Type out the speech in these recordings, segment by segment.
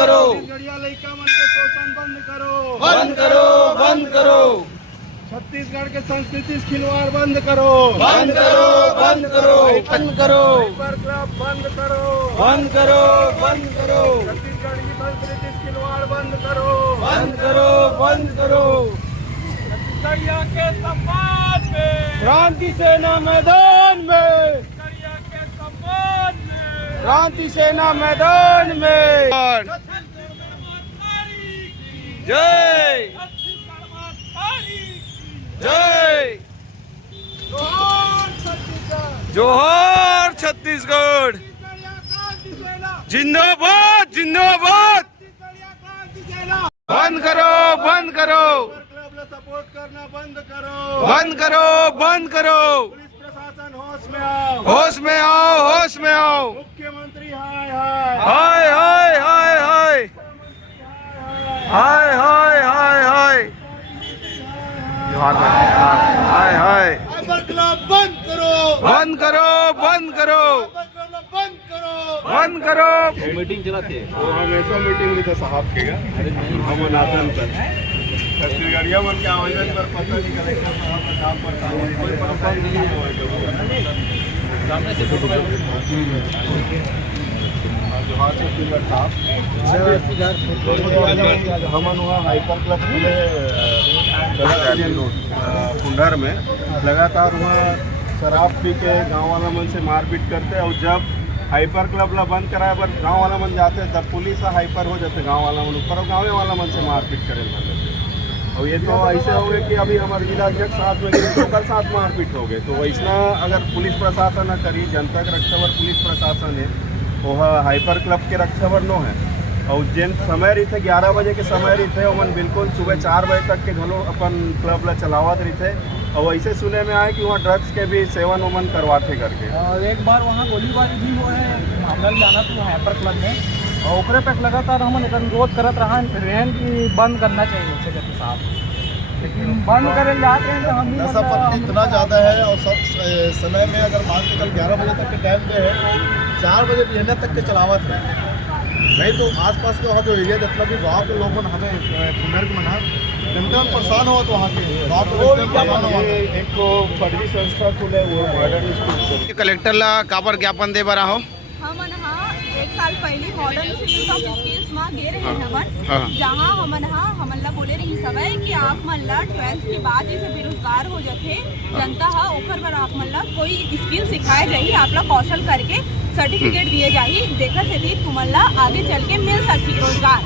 करो, छत्तीसगढ़िया लइका मन के शोषण बंद करो, बंद करो, बंद करो, छत्तीसगढ़ के संस्कृति से खिलवाड़ बंद करो, बंद करो, बंद करो, बंद करो, हाइपर क्लब बंद करो, बंद करो, बंद करो, छत्तीसगढ़ की संस्कृति से खिलवाड़ बंद करो, बंद करो, बंद करो। छत्तीसगढ़िया के सम्मान में, क्रांति सेना मैदान में, छत्तीसगढ़िया के सम्मान में, क्रांति सेना मैदान में। जय जय जोहार छत्तीसगढ़, जोहार छत्तीसगढ़, छत्तीसगढ़िया क्रांति सेना, जिंदाबाद जिंदाबाद। छत्तीसगढ़िया क्रांति सेना। बंद करो, बंद करो, क्लब ला सपोर्ट करना बंद करो, बंद करो, बंद करो। पुलिस प्रशासन होश में आओ, होश में आओ, होश में आओ। मुख्यमंत्री हाय हाय हाय हाय हाय हाय हाय हाय हाय हाय हाय हाय। हाइपर क्लब बंद करो, बंद करो, बंद करो, हाइपर क्लब बंद करो, बंद करो। मीटिंग चलाते हैं वो हमेशा मीटिंग में तो साहब के हम नातन पर छत्तीसगढ़िया मन के आवेदन पर पता नहीं कलेक्टर साहब का काम पर कोई पता नहीं सामने से जोहार छत्तीसगढ़ साहब हमन हुआ हाइपर क्लब खुले कुंडर में लगातार वहाँ शराब पी के गाँव वाला मन से मारपीट करते और जब हाइपर क्लब ला बंद कराए पर गाँव वाला मन जाते तब पुलिस हाइपर हो जाते गाँव वाला मन ऊपर और गाँव वाला मन से मारपीट करे लगे। और ये तो ऐसे हो गए कि अभी हमारे जिलाध्यक्ष साथ में लोकल साथ मारपीट हो गए। तो वैसा अगर पुलिस प्रशासन न करी, जनता के रक्षावर पुलिस प्रशासन है, वह हाइपर क्लब के रक्षावर नो है। और जिन समय रही थे 11 बजे के समय रही थे वमन बिल्कुल सुबह 4 बजे तक के घलो अपन क्लब ला चलावत रही थे। और वैसे सुने में आए कि वहाँ ड्रग्स के भी सेवन वमन करवाते करके। और एक बार वहाँ गोलीबारी भी हुआ है, मामला जाना तो हाइपर क्लब में और ओकरे पे लगातार हम अनुरोध करत रहन कि बंद करना चाहिए सेक्रेटरी साहब, लेकिन बंद करे जाते हैं तो हम नशा पत्ती इतना ज़्यादा है और सब समय में अगर मान के चल 11 बजे तक के टाइम पे है तो 4 बजे बिहने तक के चलावत है। नहीं तो आसपास के वहाँ जो एरिया जितना भी गाँव के लोग हमें कुंडर के मना जनता परेशान हुआ तो वहाँ के गाँव के एक तो पढ़ी संस्था खुले वो मॉडर्न स्कूल कलेक्टर ला काबर ज्ञापन दे बरा हो। हमन हा 1 साल पहले मॉडर्न इंस्टीट्यूट ऑफ स्किल्स में गे रहे हाँ। जहाँ हमन ला बोले रही सब कि आप मन ला 12th के बाद जैसे बेरोजगार हो जाते जनता हा ओकर बर आप मन ला कोई स्किल सिखाए जाही, आप ला कौशल करके सर्टिफिकेट दिए जाही, जेकर से तुमन ला आगे चल के मिल सकती रोजगार।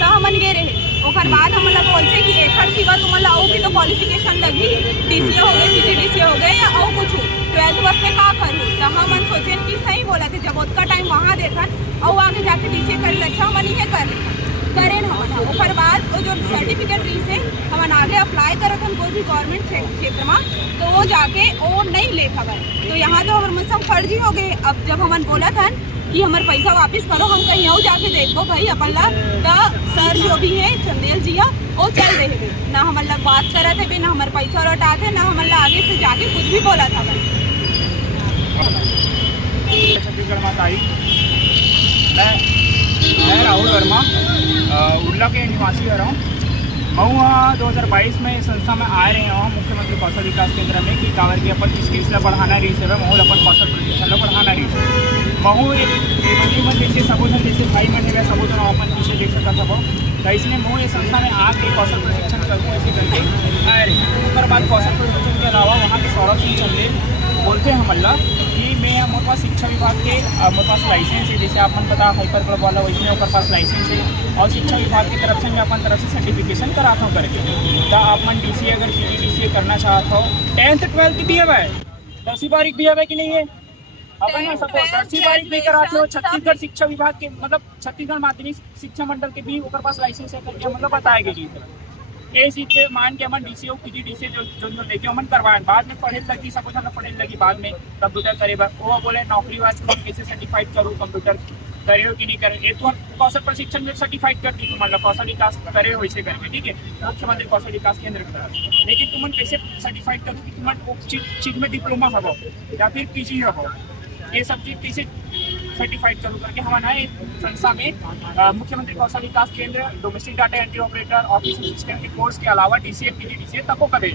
तो हमन गे रहे ओकर बाद हमन ला बोलते कि एकर सिवा तुमन ला और भी तो क्वालिफिकेशन लगी, डीसीए हो गए, पीजीडीसीए हो गए या और कुछ 12th वर्ष में का करूँ। तो हमन सोचे कि सही बोला थे जब उतना टाइम वहाँ देखन और आगे जाके डीसीए करे अच्छा हमन ये करें हमन। ओकर बाद वो जो सर्टिफिकेट रही से हमन आगे अप्लाई करत हन कोई भी गवर्नमेंट क्षेत्र में तो वो जाके वो नहीं ले खबर। तो यहाँ तो हमारे सब फर्जी हो गए। अब जब हमन बोला था कि हमारे पैसा वापस करो, हम कहीं और जाके देखो भाई अपन ला तो सर जो भी है चंदेल जी वो चल रहे थे ना हमन ला बात करे थे ना हमारे पैसा लौटाते ना हमन ला आगे से जाके कुछ भी बोला था। छत्तीसगढ़ माता आई मैं राहुल वर्मा उड़ला के निवासी हो रहा हूँ। मऊ 2022 में इस संस्था में आ रहे हैं मुख्यमंत्री कौशल विकास केंद्र में कि कावर की अपन स्किल्स ला बढ़ाना रही है महू अपन कौशल प्रशिक्षण ला बढ़ाना रही है। महू मन जैसे सबोजन जैसे भाई मन है सबोजन अपन पीछे देख सकता था तो इसलिए महू इस संस्था में आके कौशल प्रशिक्षण करूँ ऐसे करके आ रहे हैं। उसके बाद कौशल प्रशिक्षण के अलावा वहाँ के सौरभ सिंह चंदेल बोलते हैं हमला कि मैं हमारे पास शिक्षा विभाग के हमारे पास लाइसेंस है, जैसे आप मन पता हाइपर क्लब वाला वैसे हमारे पास लाइसेंस है और शिक्षा विभाग की तरफ से मैं अपन तरफ से सर्टिफिकेशन कराता हूँ करके। तो आप मन डीसीए अगर पीजीडीसीए करना चाहता हो 10th 12th भी है 10वीं बारीक भी है कि नहीं है अपन में सबको 10वीं बारीक भी कराते हो। छत्तीसगढ़ शिक्षा विभाग के मतलब छत्तीसगढ़ माध्यमिक शिक्षा मंडल के भी ऊपर पास लाइसेंस है करके मतलब बताया गया ये सीट पे मान के अमन डीसीओ पीजीडीसीए जो लेके अमन करवाए बाद में पढ़े लगी सब कुछ पढ़े लगी बाद में कंप्यूटर करे वो बोले नौकरी वास्ते कैसे सर्टिफाइड करूँ कंप्यूटर करे हो कि नहीं करे। ये तो कौशल प्रशिक्षण में सर्टिफाइड करती तुम मतलब कौशल विकास करे वैसे करके ठीक है मुख्यमंत्री कौशल विकास केंद्र के तरफ। लेकिन तुम कैसे सर्टिफाइड करो कि तुम चीज में डिप्लोमा हो या फिर पीजी हो ये सब चीज कैसे सर्टिफाइड करूँ करके हमारे संस्था में मुख्यमंत्री कौशल विकास केंद्र domestic data entry operator office assistant के कोर्स के अलावा DCA PGDCA तक को करे।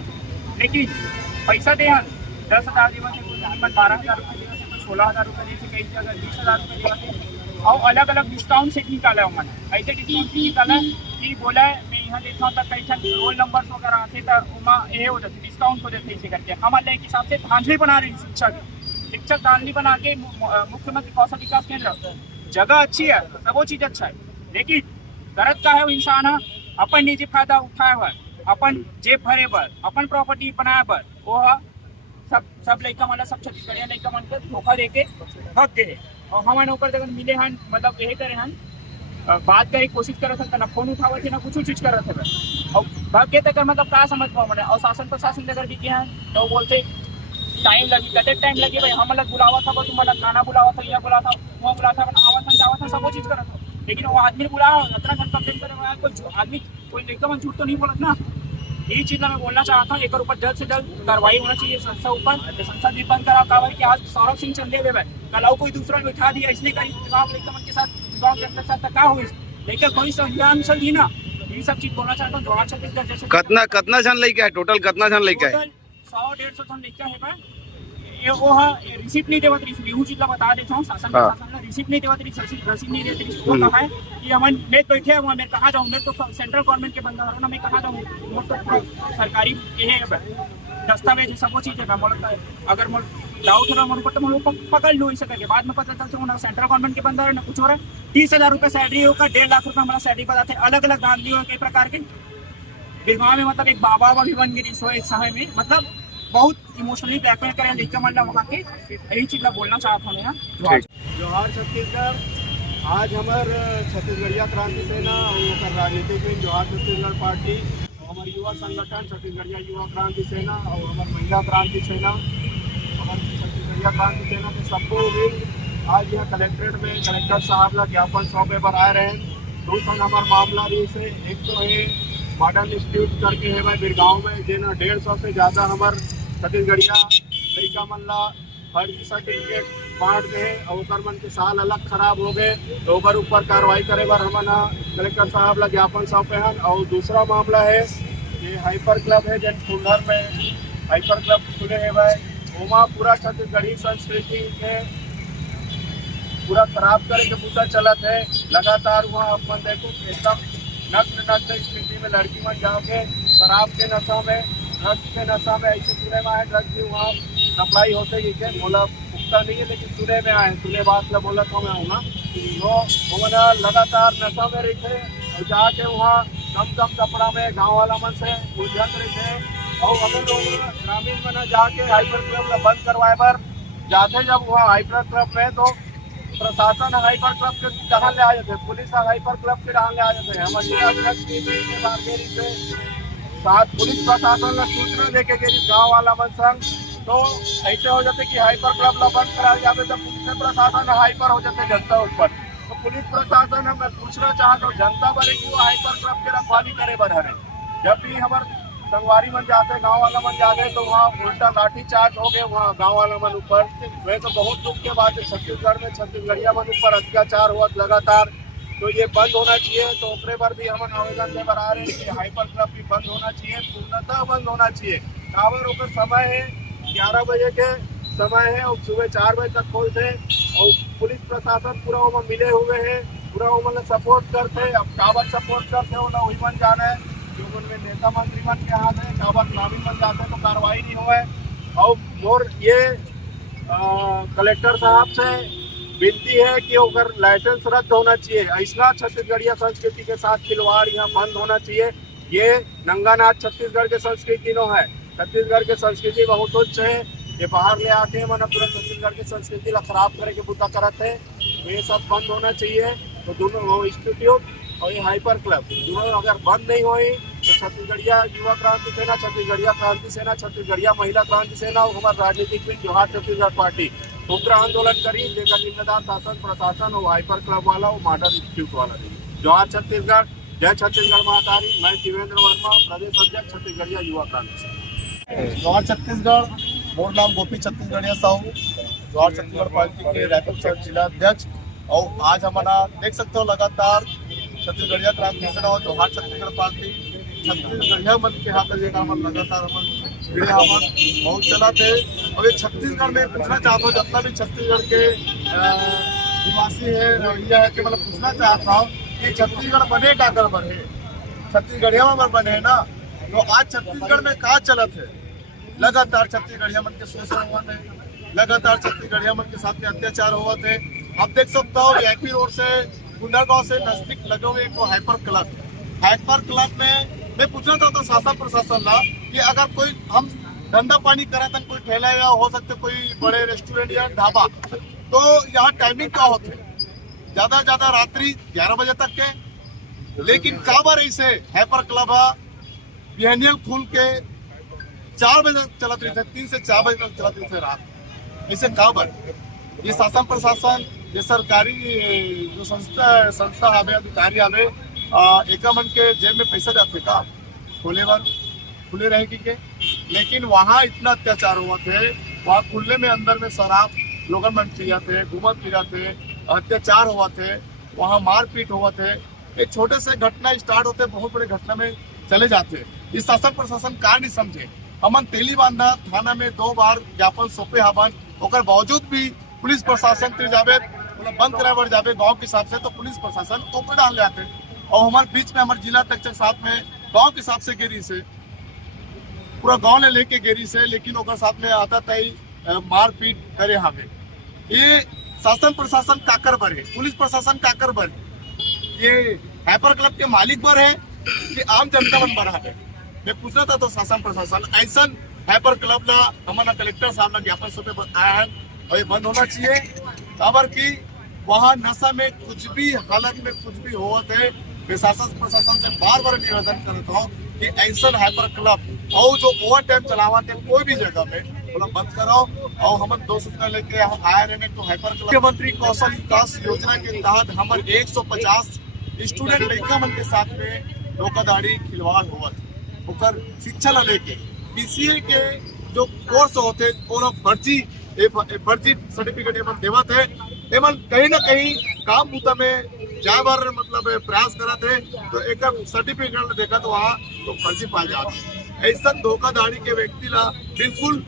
लेकिन पैसा दे 10,000 देवा थे, कुछ 12,000 रुपये देवा थे, 16,000 रुपये देते, कई जगह 20,000 रुपये देवा थे और अलग अलग डिस्काउंट सेट निकाला है उन्होंने। ऐसे डिस्काउंट सेट निकाला है कि बोला है मैं यहाँ देखता हूँ तक कई रोल नंबर वगैरह आते तो वहाँ ये हो जाते डिस्काउंट हो जाते इसे करके। हमारे एक हिसाब से धांधली बना रही शिक्षक धांधली बना के मुख्यमंत्री कौशल विकास केंद्र जगह अच्छी है, सब वो चीज़ अच्छा है, लेकिन गलत का है वो इंसान अपन निजी फायदा उठाए बर, अपन जेब भरे बर, अपन प्रॉपर्टी बनाए बर वो सब लड़का मतलब सब छत्तीसगढ़िया लड़का मन के धोखा दे के भग गए और हमारे ऊपर जगह मिले हन मतलब यही करे हन बात करे कोशिश करत थे ना फोन उठावे थे ना कुछ चीज करत थे और भग के तक मतलब का समझ पाओ मैंने। और शासन प्रशासन अगर भी के हैं तो वो बोलते टाइम लगी, कते टाइम लगे भाई, हम अलग बुलावा था तुम अलग खाना बुलावा था, यहाँ बुला था वहाँ बुला था, आवा था जावा था, सब वो चीज़ करा था, लेकिन वो आदमी बुला इतना घंटा कंप्लेन करे कोई आदमी कोई लेकर मन झूठ तो नहीं बोलत ना। यही चीज़ मैं बोलना चाहता हूँ, एक ऊपर जल्द से जल्द कार्रवाई होना चाहिए संस्था ऊपर। संस्था भी बंद करा कावर कि आज सौरभ सिंह चंदे हुए कल कोई दूसरा बिठा दिया इसलिए कहीं गाँव लेकर मन के साथ गाँव के अंदर साथ क्या हुई लेकर कोई संज्ञान चल दी ना। यही सब चीज़ बोलना चाहता हूँ। जवाहर छत्तीसगढ़ जैसे कितना जन लेके है टोटल, कितना जन लेके है? 100-150 जन लेके है ये वो रिसिप्ट नहीं देवत रही, यू चीज बता देता हूँ। शासन प्रशासन रिसिप्ट नहीं देवत रही, रसीद नहीं देती रही। वो कहा है कि हम मैं बैठे हैं वहाँ, मैं कहाँ जाऊँ, मैं तो सेंट्रल गवर्नमेंट के बंदा हूँ ना, मैं कहाँ जाऊँ, वो तो सरकारी ये दस्तावेज सब वो चीज़ है। मैं बोलता है अगर डाउट हो रहा तो मैं पकड़ लूँ इसे करके, बाद में पता चलता हूँ ना सेंट्रल गवर्नमेंट के बंदा है ना कुछ हो रहा है। 30,000 रुपये सैलरी होगा, 1.5 लाख रुपये हमारा सैलरी बताते हैं। अलग अलग धांधली हो कई प्रकार के बिरगांव में मतलब एक बाबा भी बन गई सो एक समय में मतलब बहुत इमोशनली ब्लैकमेल करें लेकर मतलब वहाँ के यही चीज़ मैं बोलना चाहता हूँ। यहाँ जोहार छत्तीसगढ़। आज हमार छत्तीसगढ़िया क्रांति सेना और राजनीतिक में जोहार छत्तीसगढ़ पार्टी और हमारे युवा संगठन छत्तीसगढ़िया युवा क्रांति सेना और हमारे महिला क्रांति सेना हमारे छत्तीसगढ़िया क्रांति सेना के सबको भी आज यहाँ कलेक्ट्रेट में कलेक्टर साहब ला ज्ञापन सौंपे पर आ रहे हैं। दो संग हमारा मामला रही से एक तो है मॉडर्न इंस्टीट्यूट करके है भाई बिरगांव में जिन्हें 150 से ज़्यादा हमारे छत्तीसगढ़िया लड़का मन ला फर्जी सर्टिफिकेट बांट गए और ओकर मन के साल अलग खराब हो गए तो ओकर ऊपर कार्रवाई करे बर हमन कलेक्टर साहब ला ज्ञापन सौंपे हैं। और दूसरा मामला है ये हाइपर क्लब है जन फुलहर में हाइपर क्लब खुले है भाई, वहाँ पूरा छत्तीसगढ़ी संस्कृति के पूरा खराब करे के पूरा चलत है लगातार। वहाँ अपन देखो एकदम नग्न स्थिति में लड़की मन जाके शराब के नशा में ड्रग्स के नशा में ऐसे सुने में आए ड्रग्स भी वहाँ सप्लाई होते ही के बोला पुख्ता नहीं है लेकिन सुने में आए, सुने बात ला बोला तो मैं हूँ ना तो वो लगातार नशा में रहते और जाके वहाँ कम कपड़ा में गाँव वाला मन से उलझन रहते और अगर लोग ग्रामीण में जाके हाइपर क्लब ला बंद करवाए पर जाते जब वहाँ हाइपर क्लब में तो प्रशासन हाइपर क्लब के कहाँ ले आ जाते, पुलिस हाइपर क्लब के कहाँ ले आ जाते हैं। हमारे अध्यक्ष से साथ पुलिस प्रशासन ने सूचना देके गई गाँव वाला मन संग तो ऐसे हो जाते कि हाइपर क्लब ला बंद करा जाते तो पुलिस प्रशासन हाइपर हो जाते जनता ऊपर। तो पुलिस प्रशासन हम पूछना चाहते हो जनता बने कि वो हाइपर क्लब के रखवाली करे बर हरे। जब भी हमारे संगवारी मन जाते गांव वाला मन जाते तो वहाँ उल्टा लाठी चार्ज हो गए वहाँ गांव वाला मन ऊपर। वह तो बहुत दुख के बात है, छत्तीसगढ़ में छत्तीसगढ़िया मन ऊपर अत्याचार हुआ लगातार तो ये बंद होना चाहिए। तो ऊपरे पर भी हम आवेदन ले बर आ रहे हैं कि हाइपर क्लब भी बंद होना चाहिए, पूर्णतः बंद होना चाहिए। कावर का समय है 11 बजे के समय है और सुबह 4 बजे तक खोलते और पुलिस प्रशासन पूरा वो मिले हुए है, पूरा वो मतलब सपोर्ट करते। अब कावर सपोर्ट करते हो ना वही मन जाना है जो उनमें नेता मंत्री मन के हाथ है, कावर ग्रामीण मन जाते हैं तो कार्रवाई नहीं हुआ है। और ये कलेक्टर साहब से विनती है कि अगर लाइसेंस रद्द होना चाहिए, ऐसा छत्तीसगढ़िया संस्कृति के साथ खिलवाड़ यहाँ बंद होना चाहिए। ये नंगा नाच छत्तीसगढ़ के संस्कृति नो है, छत्तीसगढ़ के संस्कृति बहुत उच्च है। ये बाहर ले आके मन पूरा छत्तीसगढ़ की संस्कृति ला खराब करे के बुता करत है तो ये सब बंद होना चाहिए। तो दोनों इंस्टीट्यूट और ये हाइपर क्लब दोनों अगर बंद नहीं हुई तो छत्तीसगढ़िया युवा क्रांति सेना, छत्तीसगढ़िया क्रांति सेना, छत्तीसगढ़िया महिला क्रांति सेना और हमारे राजनीतिक में जोहार छत्तीसगढ़ पार्टी उग्र आंदोलन करी लेकर जिम्मेदार शासन प्रशासन और हाइपर क्लब वाला और मॉडर्न इंस्टीट्यूट वाला दी। जोहार छत्तीसगढ़, जय छत्तीसगढ़ महातारी। मैं शिवेंद्र वर्मा, प्रदेश अध्यक्ष छत्तीसगढ़िया युवा क्रांति सेना। जोहार छत्तीसगढ़, मोर नाम गोपी छत्तीसगढ़िया साहू, जोहार छत्तीसगढ़ पार्टी के रायपुर शहर जिला अध्यक्ष और आज हमारा देख सकते हो लगातार छत्तीसगढ़िया क्रांति सेना जोहार छत्तीसगढ़ पार्टी छत्तीसगढ़िया मन के हाथ लेकर हम लगातार हम भिड़े हमन बहुत चला थे। और ये छत्तीसगढ़ में पूछना चाहता हूँ जितना भी छत्तीसगढ़ के निवासी है रवैया है कि मतलब पूछना चाहता हूँ कि छत्तीसगढ़ बने का कर बने छत्तीसगढ़िया में बने ना, तो आज छत्तीसगढ़ में कहाँ चलत है? लगातार छत्तीसगढ़िया मन के शोषण हुआ थे, लगातार छत्तीसगढ़िया मन के साथ में अत्याचार हुआ थे। आप देख सकते हो वीआईपी रोड से कुंडागांव से नजदीक लगे हुए एक हाइपर क्लब में मैं पूछना चाहता हूँ शासन प्रशासन ला कि अगर कोई हम धंधा पानी करा था कोई ठेला या हो सकते कोई बड़े रेस्टोरेंट या ढाबा, तो यहाँ टाइमिंग क्या होते ज्यादा ज्यादा रात्रि 11 बजे तक के, लेकिन का बार ऐसे हाइपर क्लब बिहेनियल खुल के 4 बजे तक चलत रही थे, 3 से 4 बजे तक चलत रही थे रात। ऐसे का बार ये शासन प्रशासन ये सरकारी जो संस्था हमें अधिकारी हमें एक मन के जेब में पैसा जाते का खुले रहेगी के, लेकिन वहाँ इतना अत्याचार हुआ थे, वहाँ खुले में अंदर में शराब लोगन मन पिया थे, घूमत फिरा थे, अत्याचार हुआ थे, वहाँ मारपीट हुआ थे। एक छोटे से घटना स्टार्ट होते बहुत बड़े घटना में चले जाते। इस शासन प्रशासन का नहीं समझे। हमन तेली बांधा थाना में 2 बार ज्ञापन सौंपे हवन, ओकर बावजूद भी पुलिस प्रशासन तिर जावे बंद करावर जावे गाँव के हिसाब से, तो पुलिस प्रशासन ऊपर डाल ले आते। और हमारे बीच में हमारे जिला अध्यक्ष साथ में गाँव के हिसाब से गेरी से पूरा गाँव ने लेके गेरी से, लेकिन ओकर साथ में आता तई मारपीट करे हमें। ये शासन प्रशासन काकर बरे, पुलिस प्रशासन काकर बरे, ये हाइपर क्लब के मालिक बर है कि आम जनता मन बना है? मैं पूछना था तो शासन प्रशासन ऐसा हाइपर क्लब ला हमारा कलेक्टर साहब ने ज्ञापन सौंपे बताया है और ये बंद होना चाहिए। खबर की वहाँ नशा में कुछ भी हालत में कुछ भी हुआ थे, मैं शासन प्रशासन से बार बार निवेदन करता हूँ कि ऐसा हाइपर क्लब और जो ओवर टाइम चलावा थे कोई भी जगह में बंद करो। और हम 2 सूचना लेके आए रहे तो हाइपर क्लब मुख्यमंत्री कौशल विकास योजना के तहत हमारे 150 स्टूडेंट लड़का मन के साथ में धोखाधड़ी खिलवाड़ हुआ था। शिक्षा ला लेके बीसीए के जो कोर्स होते वो फर्जी सर्टिफिकेट एमन देवा थे, एमन कहीं ना कहीं काम बूता में जाए बार मतलब प्रयास करा थे, तो एक सर्टिफिकेट देखा तो वहाँ तो फर्जी पाए जाते। ऐसा धोखाधड़ी के व्यक्ति ला बिल्कुल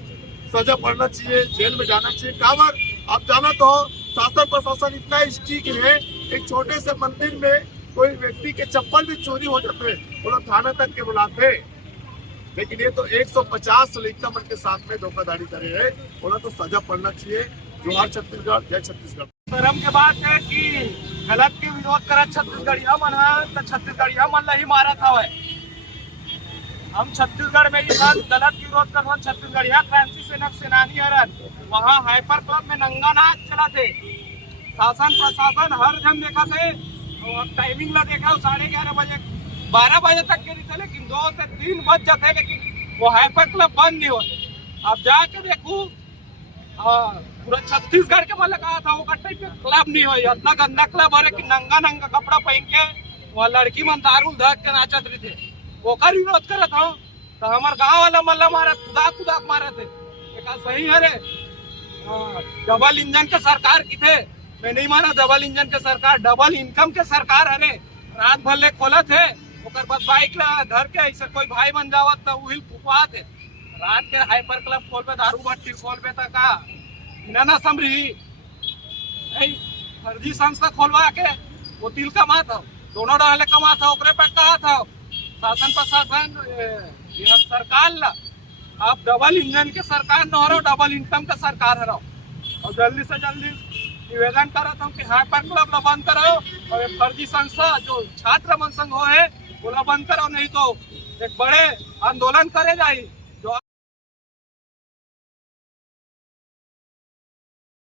सजा पड़ना चाहिए, जेल में जाना चाहिए। काबर आप जाना तो शासन प्रशासन इतना स्ट्रिक्ट है, एक छोटे से मंदिर में कोई व्यक्ति के चप्पल भी चोरी हो जाते वो लोग थाना तक के बुलाते, लेकिन ये तो 150 लड़का मन के साथ में धोखाधड़ी करे है, वो तो सजा पड़ना चाहिए। जोहार छत्तीसगढ़, जय छत्तीसगढ़। शर्म के बात है कि गलत के विरोध करत छत्तीसगढ़िया मन तो छत्तीसगढ़िया मन ही मारा था। हम छत्तीसगढ़ में गलत के विरोध कर छत्तीसगढ़िया क्रांति सेनानी हरन वहाँ हाइपर क्लब में नंगा नाच चला थे। शासन प्रशासन हर जन देखा थे, टाइमिंग ला देखा 11:30 बजे 12 बजे तक के थे, लेकिन 2 से 3 बज जाते, लेकिन वो हाइपर क्लब बंद नहीं होते। अब जाके देखू पूरा छत्तीसगढ़ के मतलब कहा था वो क्लब नहीं हो, इतना गंदा क्लब है कि नंगा कपड़ा पहन के वहाँ लड़की मन दारू धक के नाचत रही थे, ओकर विरोध करत हूँ। तो हमारे गाँव वाला मल्ला मारा खुदा मारे थे, सही है रे। डबल इंजन के सरकार की थे, मैं नहीं माना डबल इंजन के सरकार, डबल इनकम के सरकार है रे। रात भर ले खोलत है, ओकर बाद बाइक ला धर के ऐसे कोई भाई बन जावत तो उहिल फुकवात है। रात के हाइपर क्लब खोल पे दारू भट्टी खोल पे तक ना समझी फर्जी संस्था खोलवा के वो तिल कमा था, दोनों डहले कमा था, ओकरे पे कहा था शासन प्रशासन यह सरकार ला अब डबल इंजन के सरकार न हो रहा, डबल इनकम का सरकार है रहो। और जल्दी से जल्दी निवेदन करा था कि हाइपर क्लब ला बंद करो और फर्जी संस्था जो छात्र मन संघ हो है वो ला बंद करो, नहीं तो एक बड़े आंदोलन करे जाए।